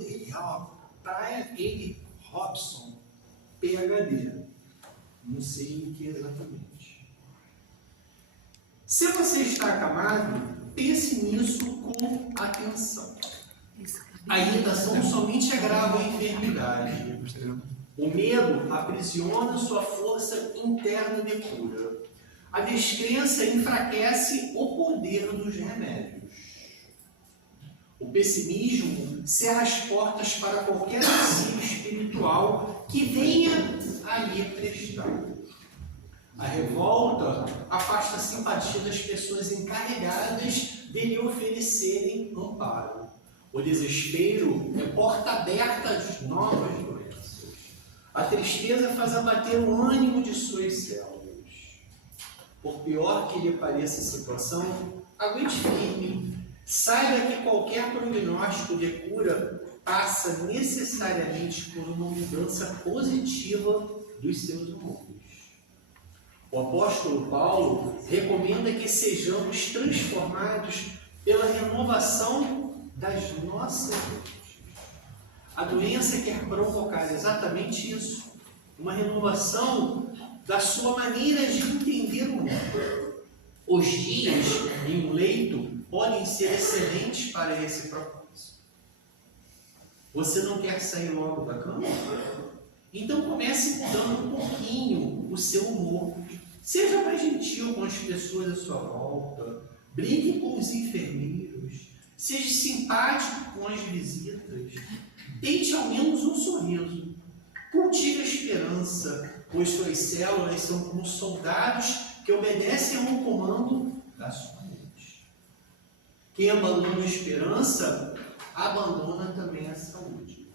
dele, ó, Brian N. Robson, PhD. Não sei o que exatamente. Se você está acamado, pense nisso com atenção. A irritação somente agrava a enfermidade. O medo aprisiona sua força interna de cura. A descrença enfraquece o poder dos remédios. O pessimismo cerra as portas para qualquer auxílio espiritual que venha a lhe prestar. A revolta afasta a simpatia das pessoas encarregadas de lhe oferecerem amparo. O desespero é porta aberta às novas doenças. A tristeza faz abater o ânimo de suas células. Por pior que lhe pareça a situação, aguente firme. Saiba que qualquer prognóstico de cura passa necessariamente por uma mudança positiva dos seus humores. O apóstolo Paulo recomenda que sejamos transformados pela renovação das nossas mentes. A doença quer provocar exatamente isso, uma renovação da sua maneira de entender o mundo. Os dias em um leito podem ser excelentes para esse propósito. Você não quer sair logo da cama? Então comece mudando um pouquinho o seu humor. Seja mais gentil com as pessoas à sua volta. Brinque com os enfermeiros. Seja simpático com as visitas. Tente ao menos um sorriso. Cultive a esperança, pois suas células são como soldados que obedecem a um comando da sua mente. Quem abandona a esperança, abandona também a saúde.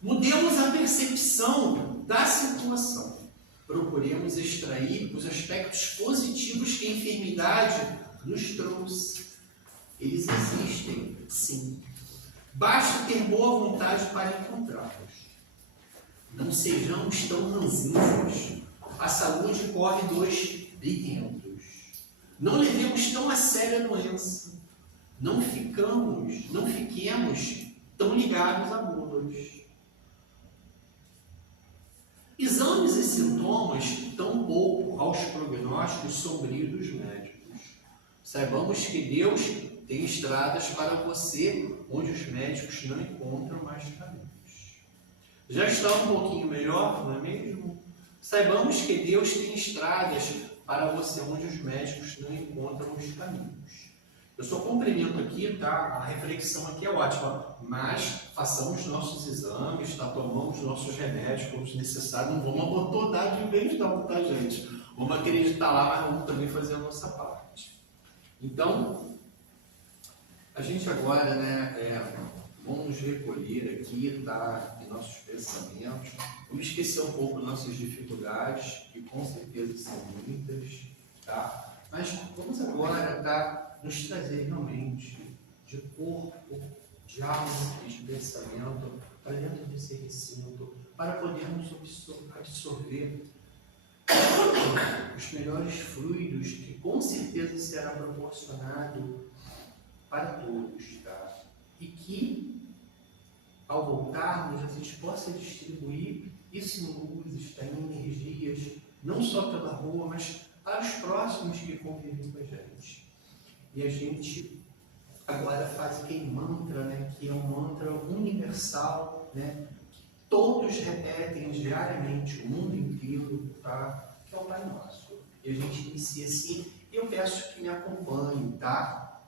Mudemos a percepção da situação. Procuremos extrair os aspectos positivos que a enfermidade nos trouxe. Eles existem, sim. Basta ter boa vontade para encontrá-los. Não sejamos tão ranzinhos. A saúde corre dos briguentos. Não levemos tão a sério a doença. Não fiquemos tão ligados a bolas. Exames e sintomas tão pouco aos prognósticos sombrios dos médicos. Saibamos que Deus tem estradas para você onde os médicos não encontram mais caminhos. Já está um pouquinho melhor, não é mesmo? Saibamos que Deus tem estradas para você onde os médicos não encontram os caminhos. Eu só complemento aqui, tá? A reflexão aqui é ótima, mas façamos nossos exames, tá? Tomamos nossos remédios como necessário, não vamos abotonar de vez não, tá, gente? Vamos acreditar lá, mas vamos também fazer a nossa parte. Então, a gente agora, vamos nos recolher aqui, tá? Em nossos pensamentos, vamos esquecer um pouco nossas dificuldades, que com certeza são muitas, tá? Mas vamos agora, tá? Nos trazer realmente de corpo, de alma e de pensamento para dentro desse recinto, para podermos absorver os melhores fluidos que com certeza será proporcionado para todos, tá? E que ao voltarmos a gente possa distribuir isso em luzes, tá? Em energias, não só pela rua, mas para os próximos que convivem com a gente. E a gente agora faz aquele mantra, né, que é um mantra universal, né, que todos repetem diariamente, o mundo inteiro, tá? Que é o Pai Nosso. E a gente inicia assim, e eu peço que me acompanhe, tá?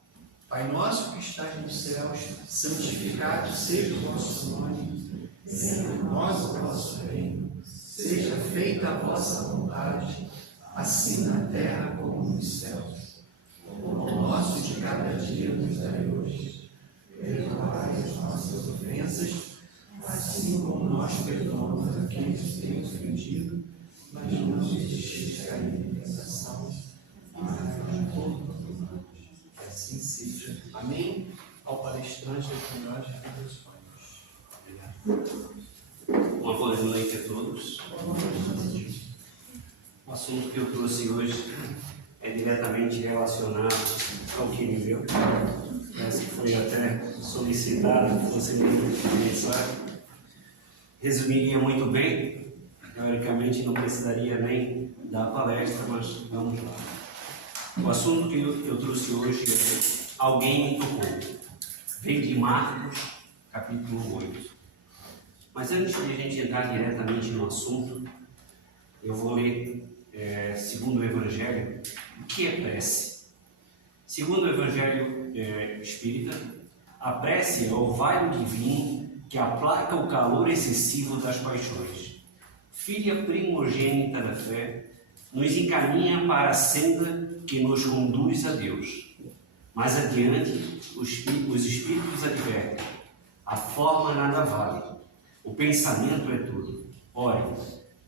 Pai Nosso que estás nos céus, santificado seja o vosso nome, venha a nós o vosso reino, seja feita a vossa vontade, assim na terra como nos céus. O nosso de cada dia nos dai hoje. Perdoai as nossas ofensas, assim como nós perdoamos a quem nos tem ofendido, mas não nos deixeis cair em tentação, mas nos livrai do mal. Que assim seja. Amém? Ao palestrante, que nós Deus Obrigado. Uma boa noite a todos. O assunto que eu trouxe hoje é diretamente relacionado ao que ele viu. Parece que foi até solicitado que fosse mensagem. Resumiria muito bem, teoricamente não precisaria nem dar palestra, mas vamos lá. O assunto que eu trouxe hoje é Alguém me tocou. Vem de Marcos, capítulo 8. Mas antes de a gente entrar diretamente no assunto, eu vou ler, segundo o Evangelho, o que é prece. Segundo o Evangelho Espírita, a prece é o vale divino que aplaca o calor excessivo das paixões. Filha primogênita da fé, nos encaminha para a senda que nos conduz a Deus. Mais adiante, os Espíritos advertem: a forma nada vale, o pensamento é tudo. Ore,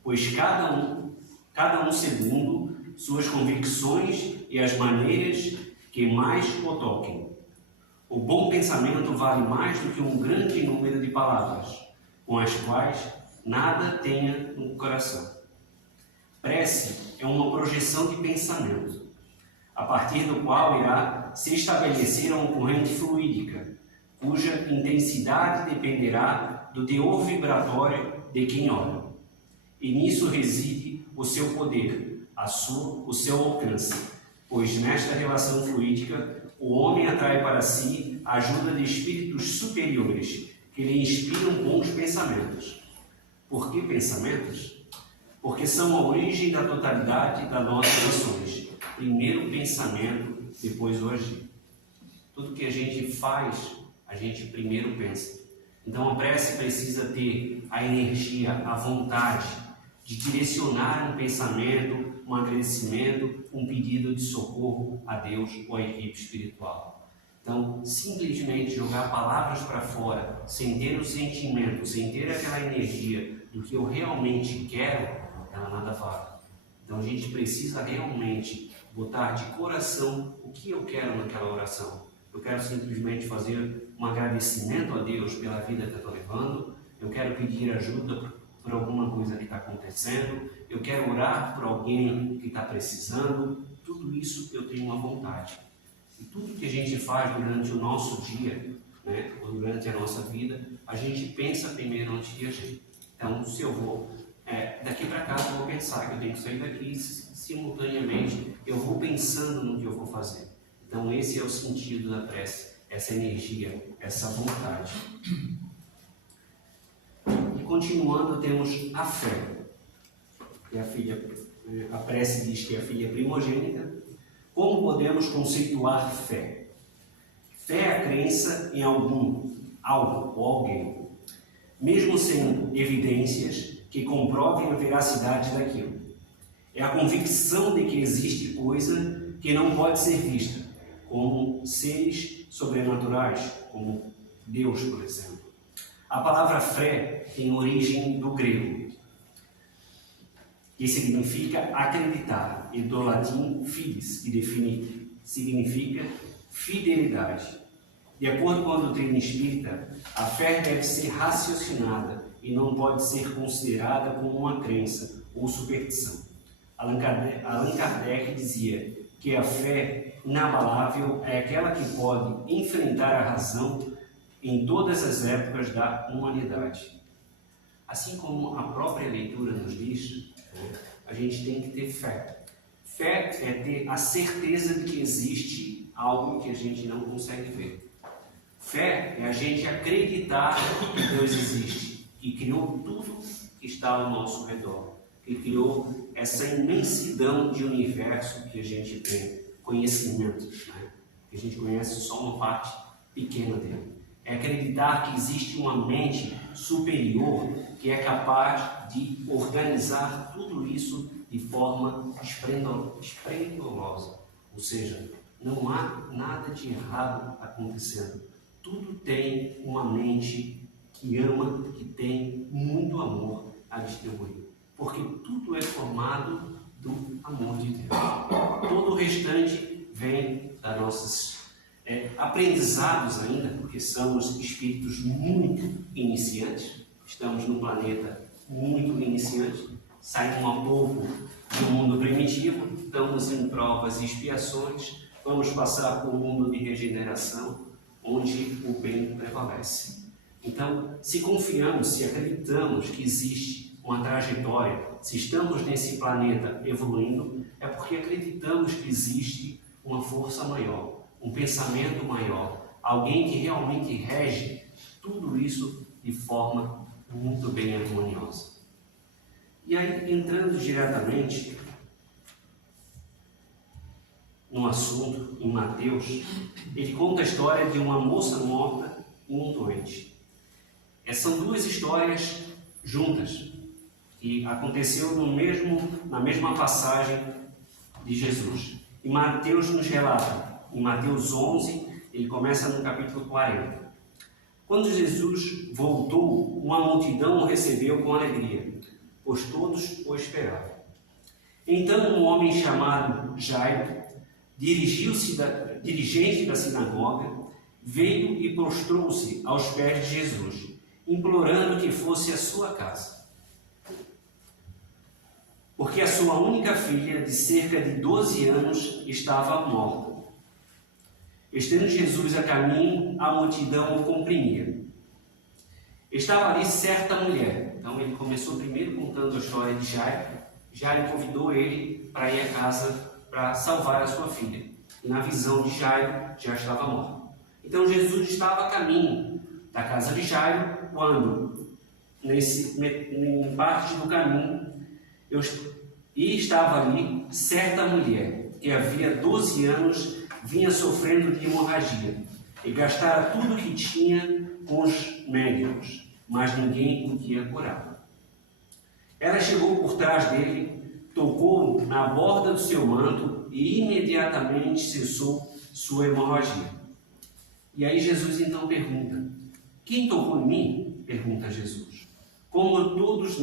pois cada um segundo suas convicções e as maneiras que mais o toquem. O bom pensamento vale mais do que um grande número de palavras, com as quais nada tenha no coração. Prece é uma projeção de pensamento, a partir do qual irá se estabelecer uma corrente fluídica, cuja intensidade dependerá do teor vibratório de quem ora. E nisso reside o seu poder, o seu alcance, pois nesta relação fluídica o homem atrai para si a ajuda de espíritos superiores que lhe inspiram bons pensamentos. Por que pensamentos? Porque são a origem da totalidade das nossas ações. Primeiro o pensamento, depois o agir. Tudo que a gente faz, a gente primeiro pensa. Então a prece precisa ter a energia, a vontade de direcionar um pensamento, um agradecimento, um pedido de socorro a Deus ou à equipe espiritual. Então, simplesmente jogar palavras para fora, sem ter o sentimento, sem ter aquela energia do que eu realmente quero, ela nada vale. Então a gente precisa realmente botar de coração o que eu quero naquela oração. Eu quero simplesmente fazer um agradecimento a Deus pela vida que eu estou levando, eu quero pedir ajuda por alguma coisa que está acontecendo, eu quero orar por alguém que está precisando. Tudo isso eu tenho uma vontade. E tudo que a gente faz durante o nosso dia, né, ou durante a nossa vida, a gente pensa primeiro antes de agir. Então, se eu vou daqui para cá, eu vou pensar que eu tenho que sair daqui, simultaneamente eu vou pensando no que eu vou fazer. Então, esse é o sentido da prece, essa energia, essa vontade. E continuando, temos a fé. A prece diz que é a filha primogênita. Como podemos conceituar fé? Fé é a crença em algo ou alguém, mesmo sem evidências que comprovem a veracidade daquilo. É a convicção de que existe coisa que não pode ser vista, como seres sobrenaturais, como Deus, por exemplo. A palavra fé tem origem do grego, que significa acreditar, e do latim fides, que significa fidelidade. De acordo com a doutrina espírita, a fé deve ser raciocinada e não pode ser considerada como uma crença ou superstição. Allan Kardec dizia que a fé inabalável é aquela que pode enfrentar a razão em todas as épocas da humanidade. Assim como a própria leitura nos diz, a gente tem que ter fé. Fé é ter a certeza de que existe algo que a gente não consegue ver. Fé é a gente acreditar que Deus existe, que criou tudo que está ao nosso redor, que criou essa imensidão de universo que a gente tem, conhecimento, né? Que a gente conhece só uma parte pequena dele. É acreditar que existe uma mente superior que é capaz de organizar tudo isso de forma esplendorosa. Ou seja, não há nada de errado acontecendo. Tudo tem uma mente que ama, que tem muito amor a distribuir. Porque tudo é formado do amor de Deus. Todo o restante vem das nossas aprendizados ainda, porque somos espíritos muito iniciantes, estamos num planeta muito iniciante, saímos há pouco do mundo primitivo, estamos em provas e expiações, vamos passar por um mundo de regeneração, onde o bem prevalece. Então, se confiamos, se acreditamos que existe uma trajetória, se estamos nesse planeta evoluindo, é porque acreditamos que existe uma força maior, um pensamento maior, alguém que realmente rege tudo isso de forma muito bem harmoniosa. E aí, entrando diretamente no assunto, em Mateus, ele conta a história de uma moça morta e um doente. São duas histórias juntas, que aconteceu na mesma passagem de Jesus. E Mateus nos relata, em Mateus 11, ele começa no capítulo 40. Quando Jesus voltou, uma multidão o recebeu com alegria, pois todos o esperavam. Então um homem chamado Jairo, dirigente da sinagoga, veio e prostrou-se aos pés de Jesus, implorando que fosse à sua casa, porque a sua única filha, de cerca de 12 anos, estava morta. Estando Jesus a caminho, a multidão o comprimia. Estava ali certa mulher. Então ele começou primeiro contando a história de Jairo. Jairo convidou ele para ir à casa para salvar a sua filha. E na visão de Jairo, já estava morta. Então Jesus estava a caminho da casa de Jairo, quando, em parte do caminho, estava ali certa mulher, que havia 12 anos vinha sofrendo de hemorragia, e gastara tudo o que tinha com os médicos, mas ninguém podia curá-la. Ela chegou por trás dele, tocou na borda do seu manto e imediatamente cessou sua hemorragia. E aí Jesus então pergunta: quem tocou em mim? Pergunta Jesus. Como todos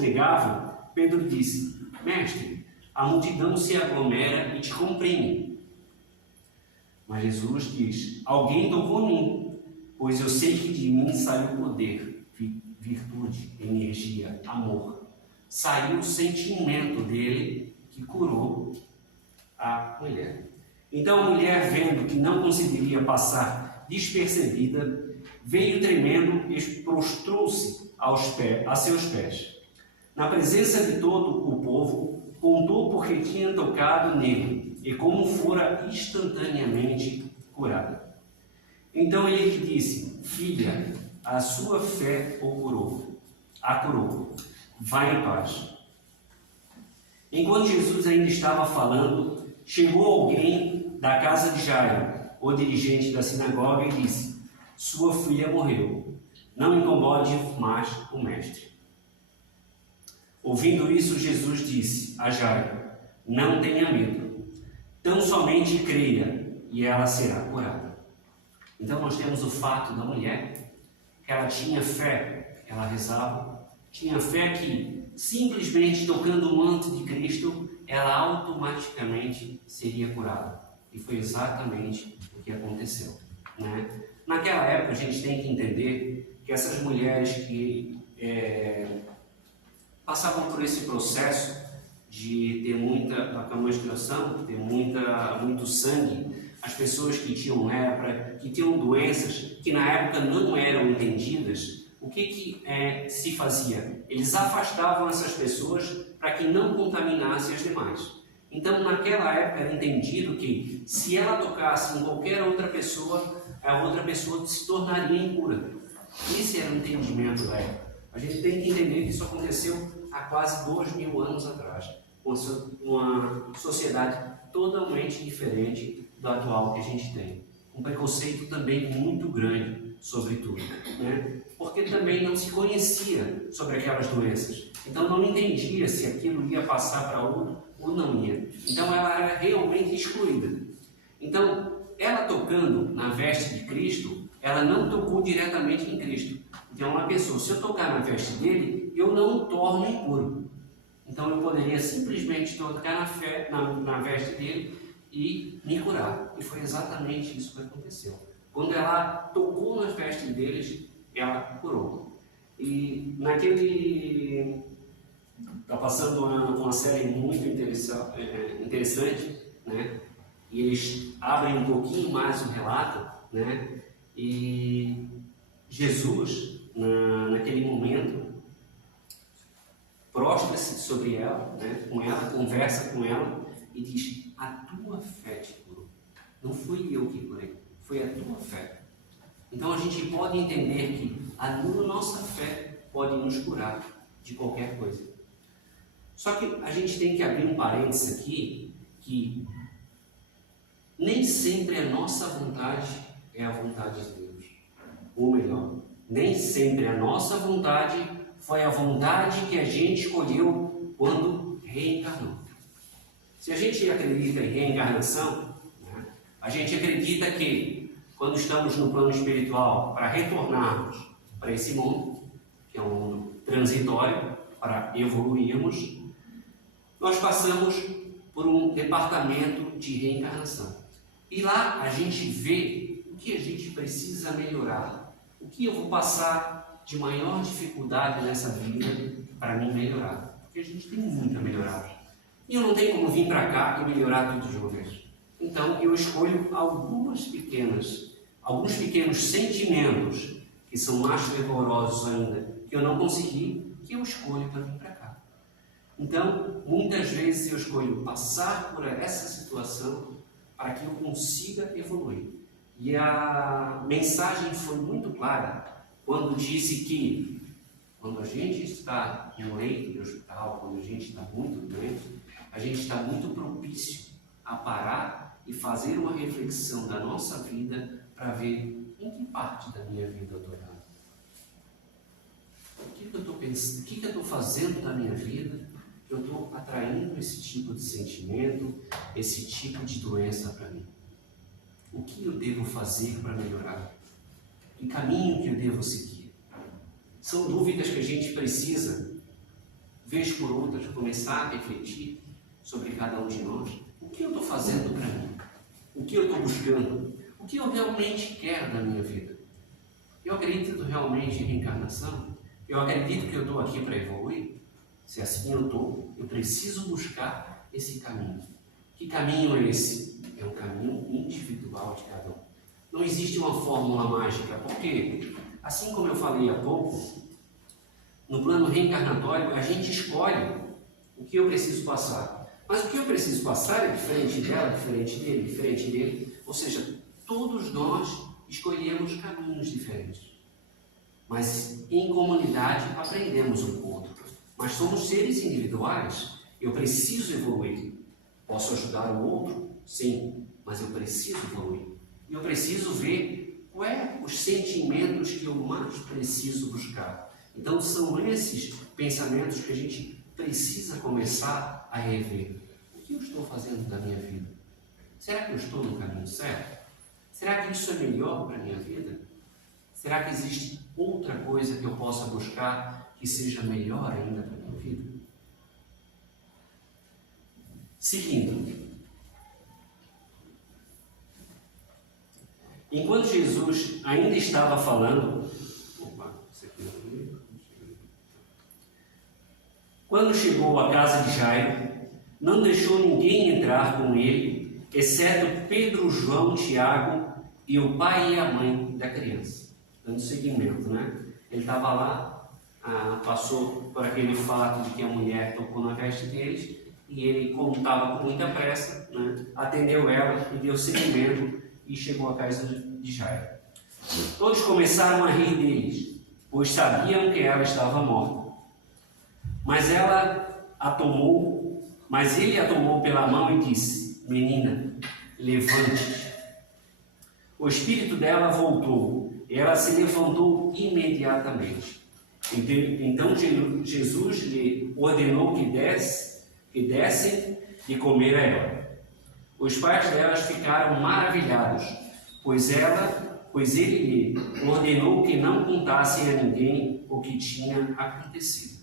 negavam, Pedro disse: Mestre, a multidão se aglomera e te comprime. Mas Jesus diz: alguém tocou em mim, pois eu sei que de mim saiu poder, virtude, energia, amor. Saiu o sentimento dele que curou a mulher. Então a mulher, vendo que não conseguiria passar despercebida, veio tremendo e prostrou-se a seus pés. Na presença de todo o povo, contou porque tinha tocado nele e como fora instantaneamente curada. Então ele lhe disse: filha, a sua fé a curou. Vai em paz. Enquanto Jesus ainda estava falando, chegou alguém da casa de Jairo, o dirigente da sinagoga, e disse: sua filha morreu. Não incomode mais o mestre. Ouvindo isso, Jesus disse a Jairo: não tenha medo, tão somente creia e ela será curada. Então nós temos o fato da mulher, que ela tinha fé, ela rezava, tinha fé que simplesmente tocando o manto de Cristo, ela automaticamente seria curada. E foi exatamente o que aconteceu, né? Naquela época a gente tem que entender que essas mulheres que passavam por esse processo de ter muita menstruação, ter muito sangue, as pessoas que tinham lepra, que tinham doenças que na época não eram entendidas, o que se fazia? Eles afastavam essas pessoas para que não contaminassem as demais. Então naquela época era entendido que se ela tocasse em qualquer outra pessoa, a outra pessoa se tornaria impura. Esse era o entendimento da época. A gente tem que entender que isso aconteceu há quase 2000 anos atrás, com uma sociedade totalmente diferente da atual que a gente tem. Um preconceito também muito grande sobre tudo, né? Porque também não se conhecia sobre aquelas doenças. Então não entendia se aquilo ia passar para outro ou não ia. Então ela era realmente excluída. Então, ela tocando na veste de Cristo, ela não tocou diretamente em Cristo. Então ela pensou: se eu tocar na veste dele, eu não o torno impuro. Então eu poderia simplesmente tocar na veste dele e me curar. E foi exatamente isso que aconteceu. Quando ela tocou nas vestes deles, ela curou. E está passando uma série muito interessante, né? e eles abrem um pouquinho mais o relato, né? E Jesus, naquele momento, prostra-se sobre ela, né? Com ela, conversa com ela e diz: a tua fé te curou. Não fui eu que curei, foi a tua fé. Então a gente pode entender que a nossa fé pode nos curar de qualquer coisa. Só que a gente tem que abrir um parênteses aqui, que nem sempre a nossa vontade é a vontade de Deus. Ou melhor, nem sempre a nossa vontade foi a vontade que a gente escolheu quando reencarnou. Se a gente acredita em reencarnação, né, a gente acredita que quando estamos no plano espiritual, para retornarmos para esse mundo, que é um mundo transitório, para evoluirmos, nós passamos por um departamento de reencarnação. E lá a gente vê o que a gente precisa melhorar, o que eu vou passar de maior dificuldade nessa vida para mim melhorar. Porque a gente tem muito a melhorar. E eu não tenho como vir para cá e melhorar tudo de uma vez. Então eu escolho alguns pequenos sentimentos que são mais fervorosos ainda, que eu não consegui, que eu escolho para vir para cá. Então, muitas vezes eu escolho passar por essa situação para que eu consiga evoluir. E a mensagem foi muito clara quando disse que quando a gente está em um leito de hospital, quando a gente está muito doente, a gente está muito propício a parar e fazer uma reflexão da nossa vida para ver em que parte da minha vida eu estou errando. O que eu estou pensando, o que eu estou fazendo da minha vida que eu estou atraindo esse tipo de sentimento, esse tipo de doença para mim? O que eu devo fazer para melhorar? Que caminho que eu devo seguir? São dúvidas que a gente precisa, vez por outra, começar a refletir sobre cada um de nós. O que eu estou fazendo para mim? O que eu estou buscando? O que eu realmente quero da minha vida? Eu acredito realmente em reencarnação? Eu acredito que eu estou aqui para evoluir? Se assim eu estou, eu preciso buscar esse caminho. Que caminho é esse? É um caminho individual de cada um. Não existe uma fórmula mágica, porque, assim como eu falei há pouco, no plano reencarnatório, a gente escolhe o que eu preciso passar. Mas o que eu preciso passar é diferente dela, diferente dele, diferente dele. Ou seja, todos nós escolhemos caminhos diferentes. Mas em comunidade aprendemos um com o outro. Mas somos seres individuais. Eu preciso evoluir. Posso ajudar o outro? Sim, mas eu preciso evoluir. E eu preciso ver quais os sentimentos que eu mais preciso buscar. Então são esses pensamentos que a gente precisa começar a rever. O que eu estou fazendo da minha vida? Será que eu estou no caminho certo? Será que isso é melhor para a minha vida? Será que existe outra coisa que eu possa buscar que seja melhor ainda para a minha vida? Seguindo. Enquanto Jesus ainda estava falando, quando chegou à casa de Jairo, não deixou ninguém entrar com ele, exceto Pedro, João, Tiago e o pai e a mãe da criança. Dando seguimento, né? Ele estava lá, passou por aquele fato de que a mulher tocou na veste deles, e ele, como estava com muita pressa, né, atendeu ela e deu seguimento e chegou à casa de Jairo. Todos começaram a rir deles, pois sabiam que ela estava morta. Mas ele a tomou pela mão e disse: menina, levante-te. O espírito dela voltou, e ela se levantou imediatamente. Então Jesus lhe ordenou que dessem de comer a ela. Os pais delas ficaram maravilhados, pois ele lhe ordenou que não contassem a ninguém o que tinha acontecido.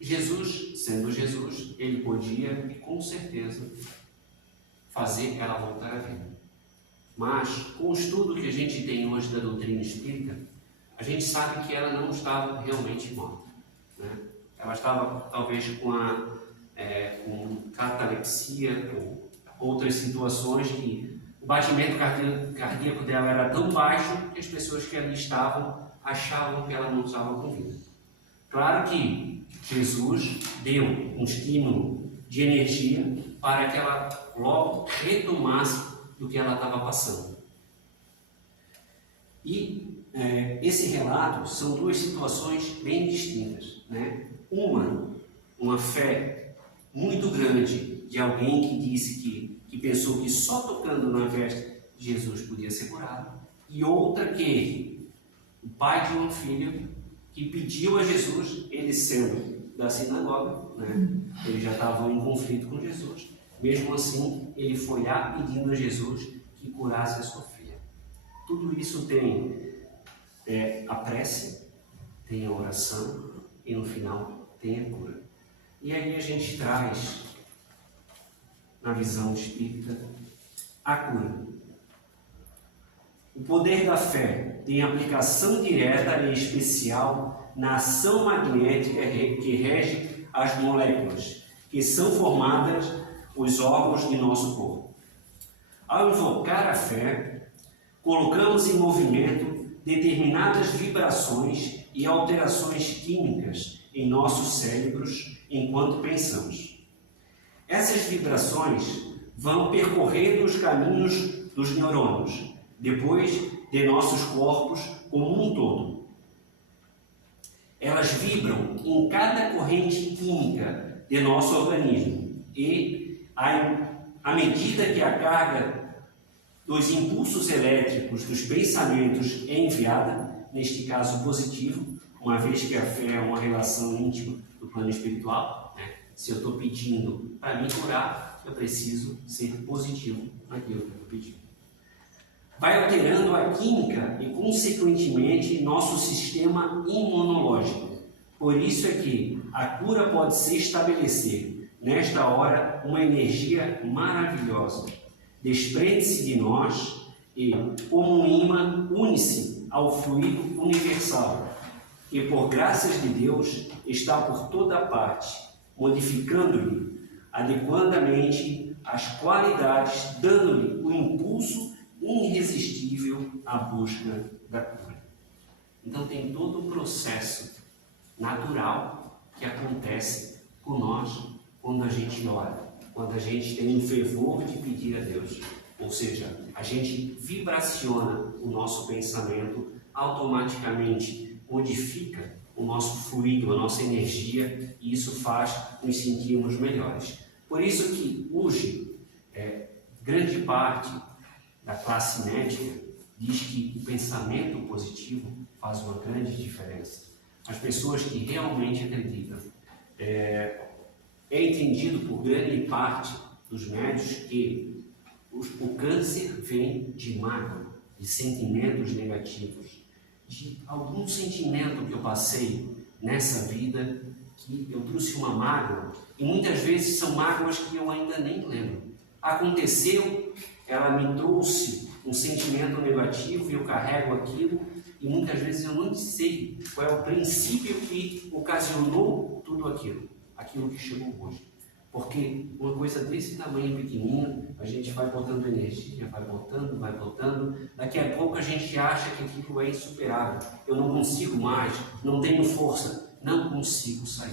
Jesus, sendo Jesus, ele podia, e com certeza, fazer ela voltar à vida. Mas, com o estudo que a gente tem hoje da doutrina espírita, a gente sabe que ela não estava realmente morta, né? Ela estava, talvez, com com catalepsia, com outras situações que o batimento cardíaco dela era tão baixo que as pessoas que ali estavam achavam que ela não estava com vida. Claro que Jesus deu um estímulo de energia para que ela logo retomasse do que ela estava passando. E esse relato são duas situações bem distintas, né? Uma fé muito grande de alguém que disse que pensou que só tocando na veste de Jesus podia ser curado, e outra que o pai de uma filha que pediu a Jesus, ele sendo da sinagoga, né? Ele já estava em conflito com Jesus, mesmo assim ele foi lá pedindo a Jesus que curasse a sua filha. Tudo isso tem a prece, tem a oração e no final tem a cura. E aí a gente traz, na visão espírita, a cura. O poder da fé tem aplicação direta e especial na ação magnética que rege as moléculas, que são formadas os órgãos de nosso corpo. Ao invocar a fé, colocamos em movimento determinadas vibrações e alterações químicas em nossos cérebros enquanto pensamos. Essas vibrações vão percorrendo os caminhos dos neurônios, depois de nossos corpos como um todo. Elas vibram em cada corrente química de nosso organismo e, à medida que a carga dos impulsos elétricos dos pensamentos é enviada, neste caso positivo, uma vez que a fé é uma relação íntima do plano espiritual, né? Se eu estou pedindo para me curar, eu preciso ser positivo naquilo que eu estou pedindo. Vai alterando a química e, consequentemente, nosso sistema imunológico. Por isso é que a cura pode se estabelecer, nesta hora, uma energia maravilhosa. Desprende-se de nós e, como um imã, une-se ao fluido universal, que, por graças de Deus, está por toda parte, modificando-lhe adequadamente as qualidades, dando-lhe o impulso irresistível à busca da cura. Então tem todo um processo natural que acontece com nós quando a gente ora, quando a gente tem um fervor de pedir a Deus. Ou seja, a gente vibraciona o nosso pensamento, automaticamente modifica o nosso fluido, a nossa energia, e isso faz nos sentirmos melhores. Por isso que hoje, grande parte da classe médica diz que o pensamento positivo faz uma grande diferença. As pessoas que realmente acreditam, é entendido por grande parte dos médicos que o câncer vem de mágoa, de sentimentos negativos, de algum sentimento que eu passei nessa vida, que eu trouxe uma mágoa, e muitas vezes são mágoas que eu ainda nem lembro. Aconteceu, ela me trouxe um sentimento negativo e eu carrego aquilo, e muitas vezes eu não sei qual é o princípio que ocasionou tudo aquilo que chegou hoje. Porque uma coisa desse tamanho pequenininho, a gente vai botando energia, vai botando, daqui a pouco a gente acha que aquilo é insuperável. Eu não consigo mais, não tenho força, não consigo sair.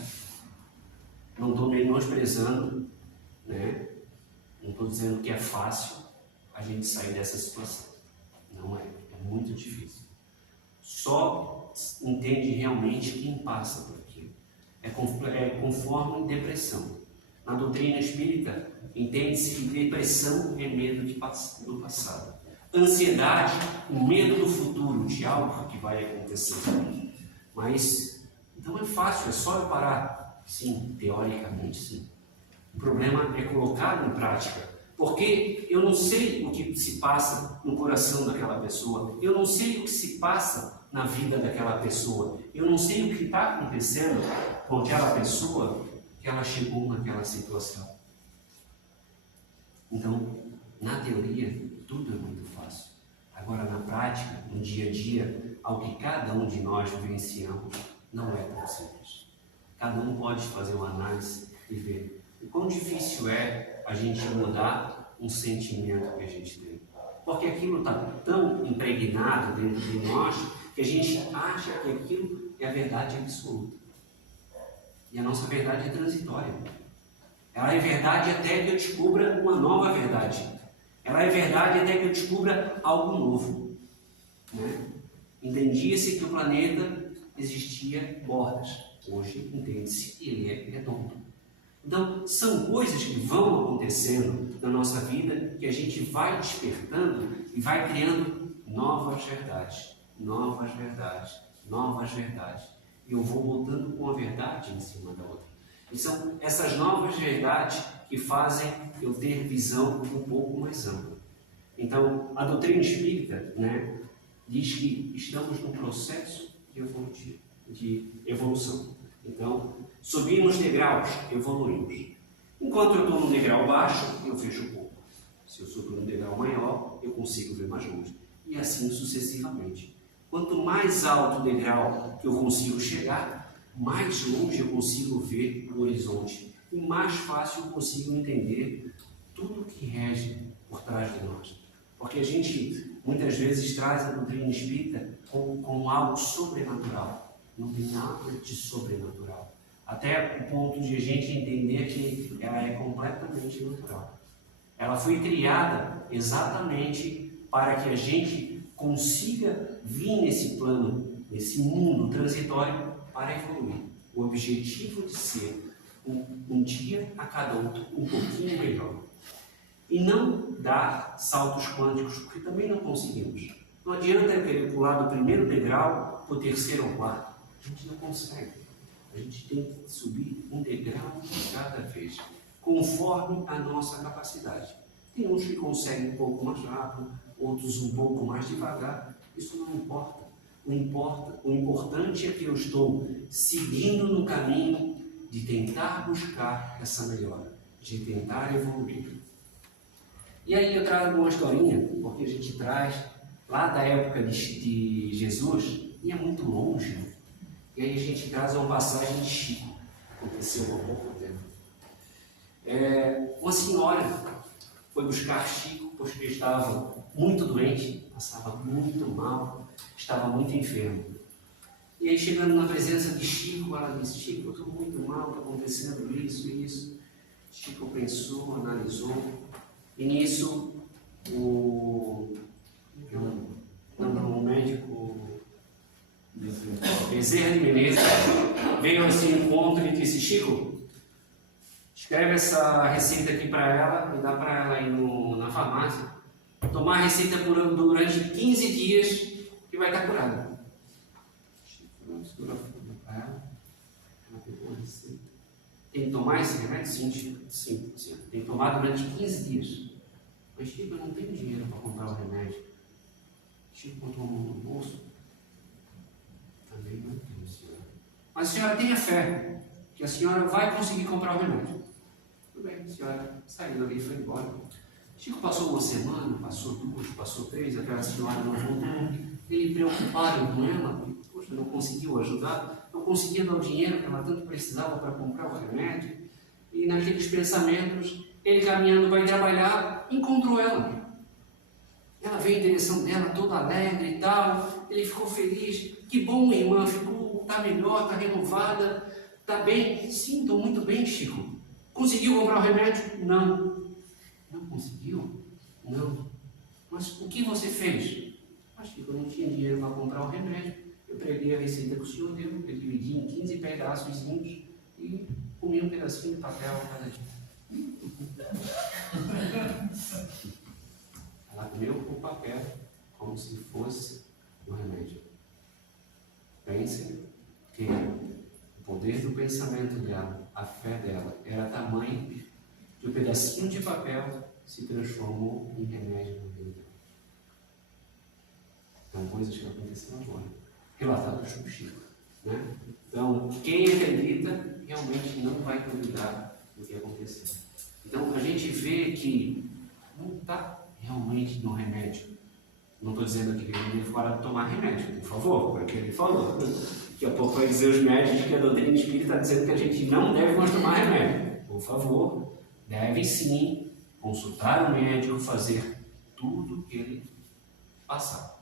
Não estou menosprezando, né? Não estou dizendo que é fácil a gente sair dessa situação. Não é, é muito difícil. Só entende realmente quem passa por aquilo. É conforme depressão. Na doutrina espírita, entende-se que depressão é medo do passado. Ansiedade, o medo do futuro, de algo que vai acontecer. Mas, então é fácil, é só eu parar. Sim, teoricamente sim. O problema é colocá-lo em prática. Porque eu não sei o que se passa no coração daquela pessoa. Eu não sei o que se passa na vida daquela pessoa. Eu não sei o que está acontecendo com aquela pessoa que ela chegou naquela situação. Então, na teoria, tudo é muito fácil. Agora, na prática, no dia a dia, ao que cada um de nós vivenciamos, não é tão simples. Cada um pode fazer uma análise e ver o quão difícil é a gente mudar um sentimento que a gente tem. Porque aquilo está tão impregnado dentro de nós que a gente acha que aquilo é a verdade absoluta. E a nossa verdade é transitória. Ela é verdade até que eu descubra uma nova verdade. Ela é verdade até que eu descubra algo novo. Né? Entendia-se que o planeta existia bordas. Hoje entende-se que ele é redondo. Então, são coisas que vão acontecendo na nossa vida que a gente vai despertando e vai criando novas verdades, novas verdades, novas verdades. E eu vou botando uma verdade em cima da outra. E são essas novas verdades que fazem eu ter visão um pouco mais ampla. Então, a doutrina espírita, né, diz que estamos num processo de evolução. Então, subimos degraus, evoluímos. Enquanto eu estou no degrau baixo, eu vejo pouco. Se eu subo no degrau maior, eu consigo ver mais longe. E assim sucessivamente. Quanto mais alto o degrau que eu consigo chegar, mais longe eu consigo ver o horizonte. E mais fácil eu consigo entender tudo que rege por trás de nós. Porque a gente, muitas vezes, traz a doutrina espírita como algo sobrenatural. Não tem nada de sobrenatural. Até o ponto de a gente entender que ela é completamente natural. Ela foi criada exatamente para que a gente consiga vir nesse plano, nesse mundo transitório, para evoluir. O objetivo de ser um dia a cada outro um pouquinho melhor. E não dar saltos quânticos, porque também não conseguimos. Não adianta eu querer pular do primeiro degrau para o terceiro ou quarto. A gente não consegue. A gente tem que subir um degrau de cada vez, conforme a nossa capacidade. Tem uns que conseguem um pouco mais rápido, outros um pouco mais devagar. Isso não importa. O importante é que eu estou seguindo no caminho de tentar buscar essa melhora, de tentar evoluir. E aí eu trago uma historinha, porque a gente traz lá da época de Jesus, e é muito longe. E aí a gente traz uma passagem de Chico, aconteceu há pouco tempo. Uma senhora foi buscar Chico, porque ele estava muito doente, passava muito mal, estava muito enfermo. E aí, chegando na presença de Chico, ela disse: Chico, eu estou muito mal, está acontecendo isso e isso. Chico pensou, analisou, e nisso o médico Bezerra de Menezes veio a esse encontro e disse: Chico, escreve essa receita aqui para ela e dá para ela aí na farmácia. Tomar a receita durante 15 dias que vai estar curada. Chico misturou para ela pegou a receita. Tem que tomar esse remédio? Sim. Tem que tomar durante 15 dias. Mas Chico, eu não tenho dinheiro para comprar o remédio. Chico botou a mão no bolso. Também não tenho, senhora. Mas a senhora tenha fé que a senhora vai conseguir comprar o remédio. Tudo bem, a senhora saiu dali e foi embora. Chico passou uma semana, passou duas, passou três, aquela senhora não voltou. Ele preocupado com ela, poxa, não conseguiu ajudar, não conseguia dar o dinheiro que ela tanto precisava para comprar o remédio. E naqueles pensamentos, ele caminhando para ir trabalhar, encontrou ela. Ela veio em direção dela, toda alegre e tal. Ele ficou feliz. Que bom, irmã, está melhor, está renovada, está bem. Sim, estou muito bem, Chico. Conseguiu comprar o remédio? Não. Não conseguiu? Não. Mas o que você fez? Chico, eu não tinha dinheiro para comprar o remédio. Eu peguei a receita que o senhor deu, eu dividi em 15 pedaços e comi um pedacinho de papel a cada dia. Ela comeu o papel como se fosse o remédio. Pensem que o poder do pensamento dela, a fé dela, era tamanho que o pedacinho de papel se transformou em remédio na vida dela. São coisas que aconteceram agora, relatadas por Chico. Né? Então, quem acredita realmente não vai duvidar do que aconteceu. Então, a gente vê que não está realmente no remédio. Não estou dizendo aqui que ele deve parar de tomar remédio, por favor, porque ele falou. Daqui a pouco vai dizer os médicos que a doutrina espírita está dizendo que a gente não deve mais tomar remédio. por favor, deve sim consultar o médico, fazer tudo que ele passar.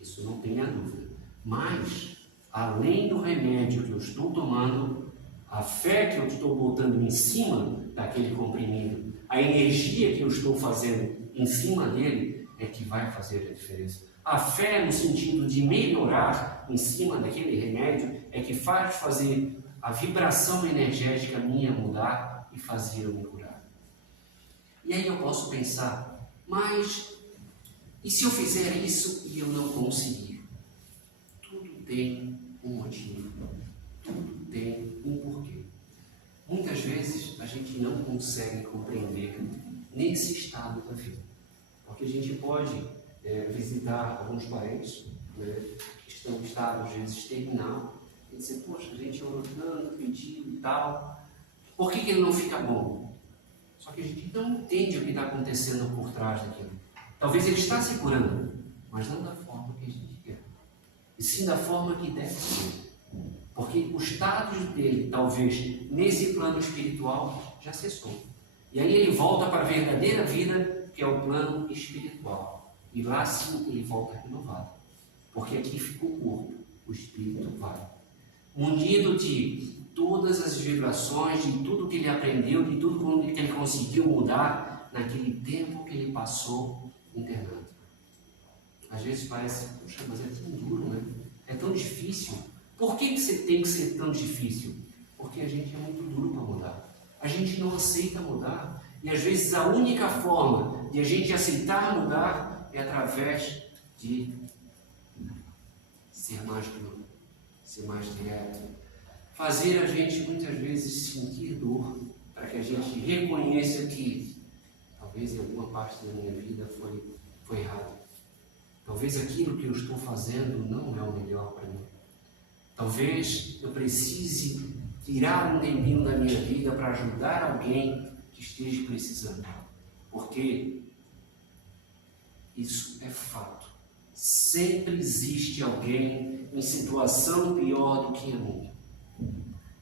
Isso não tenha dúvida. Mas, além do remédio que eu estou tomando, a fé que eu estou botando em cima daquele comprimido, a energia que eu estou fazendo em cima dele, é que vai fazer a diferença. A fé no sentido de melhorar em cima daquele remédio é que faz fazer a vibração energética minha mudar e fazer eu me curar. E aí eu posso pensar, mas e se eu fizer isso e eu não conseguir? Tudo tem um motivo, tudo tem um porquê. Muitas vezes a gente não consegue compreender nesse estado da vida, porque a gente pode visitar alguns parentes, né, que estão em estado às vezes terminal e dizer, poxa, a gente orou tanto, pediu e tal, por que ele não fica bom? Só que a gente não entende o que está acontecendo por trás daquilo. Talvez ele está se curando, mas não da forma que a gente quer, e sim da forma que deve ser. Porque o status dele, talvez, nesse plano espiritual, já cessou. E aí ele volta para a verdadeira vida, que é o plano espiritual. E lá sim ele volta renovado. Porque aqui fica o corpo, o espírito vai. Munido de todas as vibrações, de tudo que ele aprendeu, de tudo que ele conseguiu mudar naquele tempo que ele passou internado. Às vezes parece, poxa, mas é tão duro, né? É tão difícil. Por que você tem que ser tão difícil? Porque a gente é muito duro para mudar. A gente não aceita mudar. E às vezes a única forma de a gente aceitar mudar é através de ser mais duro, ser mais direto. Fazer a gente muitas vezes sentir dor, para que a gente reconheça que talvez em alguma parte da minha vida foi errado. Talvez aquilo que eu estou fazendo não é o melhor para mim. Talvez eu precise tirar um tempinho da minha vida para ajudar alguém que esteja precisando. Porque isso é fato. Sempre existe alguém em situação pior do que a minha.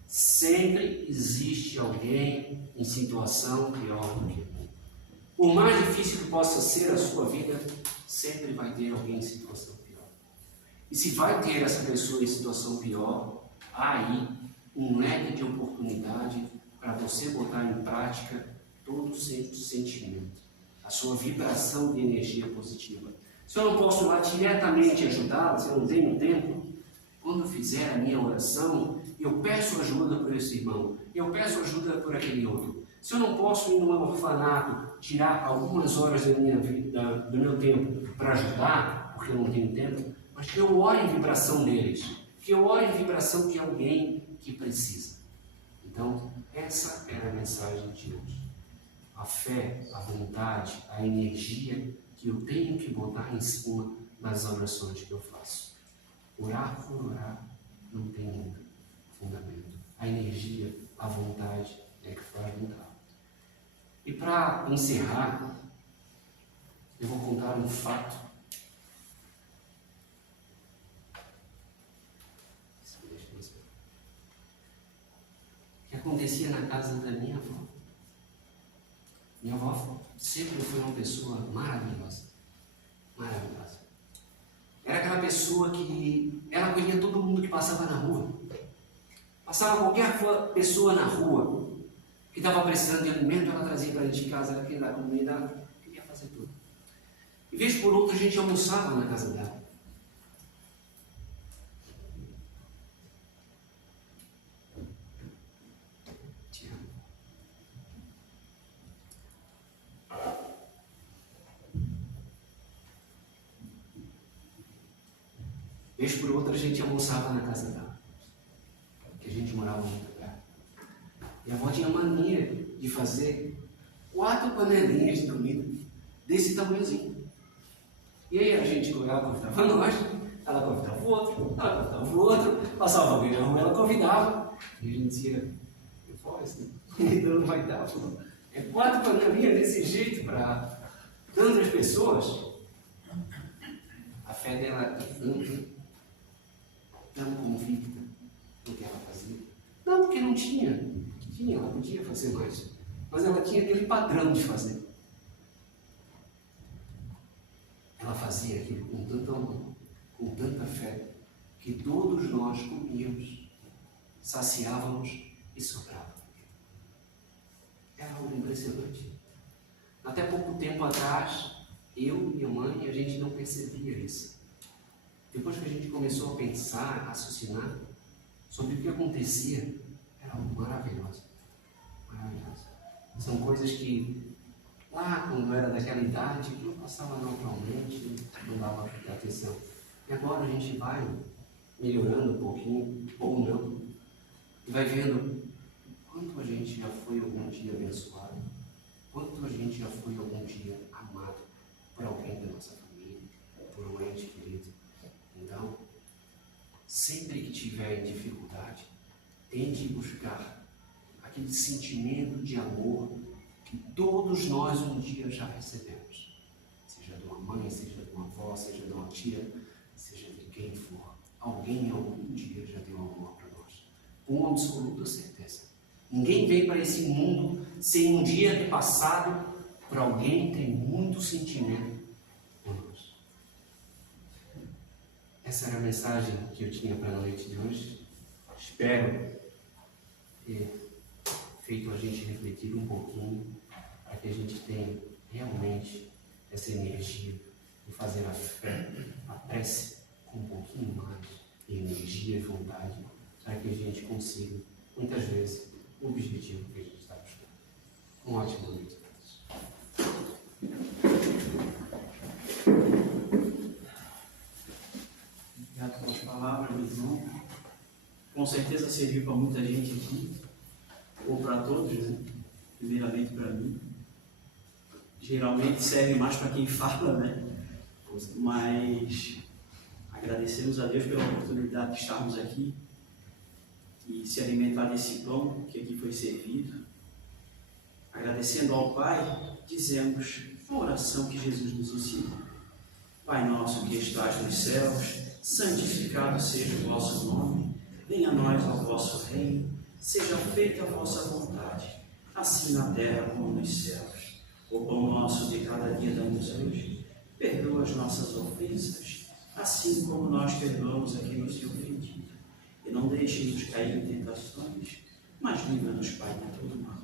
Sempre existe alguém em situação pior do que a minha. Por mais difícil que possa ser a sua vida, sempre vai ter alguém em situação pior. E se vai ter essa pessoa em situação pior, há aí um leque de oportunidade para você botar em prática todo o seu sentimento, a sua vibração de energia positiva. Se eu não posso lá diretamente ajudá-lo, se eu não tenho tempo, quando eu fizer a minha oração, eu peço ajuda por esse irmão, eu peço ajuda por aquele outro. Se eu não posso ir num orfanato, tirar algumas horas da minha vida, do meu tempo para ajudar, porque eu não tenho tempo, mas que eu ore em vibração deles, que eu ore em vibração de alguém que precisa. Então, essa é a mensagem de hoje. A fé, a vontade, a energia que eu tenho que botar em cima das orações que eu faço. Orar por orar não tem nunca fundamento. A energia, a vontade é que faz mudar. E para encerrar, eu vou contar um fato que acontecia na casa da minha avó. Minha avó sempre foi uma pessoa maravilhosa. Maravilhosa. Era aquela pessoa que ela acolhia todo mundo que passava na rua. Passava qualquer pessoa na rua que estava precisando de alimento, ela trazia para a gente de casa, ela queria dar comida, ela queria fazer tudo. E vez por outra a gente almoçava na casa dela. Te amo. Vez por outra a gente almoçava na casa dela, que a gente morava muito perto. E a avó tinha mania de fazer 4 panelinhas de comida desse tamanhozinho. E aí a gente convidava nós, ela convidava o outro, ela convidava o outro, passava alguém na rua, ela convidava, e a gente dizia, assim, então não vai dar. É 4 panelinhas desse jeito para tantas pessoas. A fé dela é tão convicta do que ela fazia. Não porque não tinha Tinha, ela podia fazer mais. Mas ela tinha aquele padrão de fazer. Ela fazia aquilo com tanto amor, com tanta fé, que todos nós comíamos, saciávamos e sobrava. Era algo impressionante. Até pouco tempo atrás, eu e minha mãe, a gente não percebia isso. Depois que a gente começou a pensar, a raciocinar sobre o que acontecia, era algo maravilhoso. Maravilhoso. São coisas que, lá quando eu era daquela idade, que eu passava naturalmente, não dava atenção. E agora a gente vai melhorando um pouquinho, ou não, e vai vendo quanto a gente já foi algum dia abençoado, quanto a gente já foi algum dia amado por alguém da nossa família, por um ente querido. Então, sempre que tiver dificuldade, tente buscar aquele sentimento de amor que todos nós um dia já recebemos. Seja de uma mãe, seja de uma avó, seja de uma tia, seja de quem for. Alguém algum dia já deu amor para nós. Com absoluta certeza. Ninguém veio para esse mundo sem um dia ter passado por alguém que tem muito sentimento por nós. Essa era a mensagem que eu tinha para a noite de hoje. Espero ter feito a gente refletir um pouquinho para que a gente tenha realmente essa energia de fazer a fé, a prece com um pouquinho mais de energia e vontade, para que a gente consiga, muitas vezes, o objetivo que a gente está buscando. Um ótimo momento para todos. Obrigado pelas palavras, meu irmão. Com certeza serviu para muita gente aqui, ou para todos, né? Primeiramente para mim. Geralmente serve mais para quem fala, né? Mas agradecemos a Deus pela oportunidade de estarmos aqui e se alimentar desse pão que aqui foi servido. Agradecendo ao Pai, dizemos a oração que Jesus nos ensina. Pai nosso que estás nos céus, santificado seja o vosso nome, venha a nós o vosso reino, seja feita a vossa vontade, assim na terra como nos céus. O pão nosso de cada dia dá-nos hoje, perdoa as nossas ofensas, assim como nós perdoamos a quem nos tem ofendido. E não deixe-nos cair em tentações, mas livra-nos, Pai, de todo mal.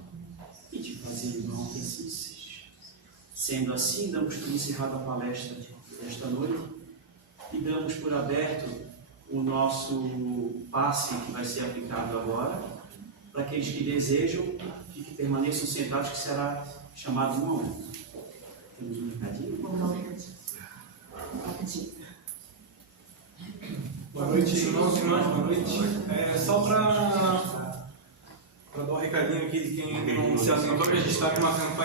E de fazer o mal que assim seja. Sendo assim, damos por encerrada a palestra desta noite e damos por aberto o nosso passe que vai ser aplicado agora, para aqueles que desejam que permaneçam sentados, que será chamado um a um. Temos um recadinho? Vamos dar um recadinho. Rapidinho. Boa noite, irmãos e irmãs, boa noite. Só para dar um recadinho aqui de quem não se atentou, que a gente está com uma campanha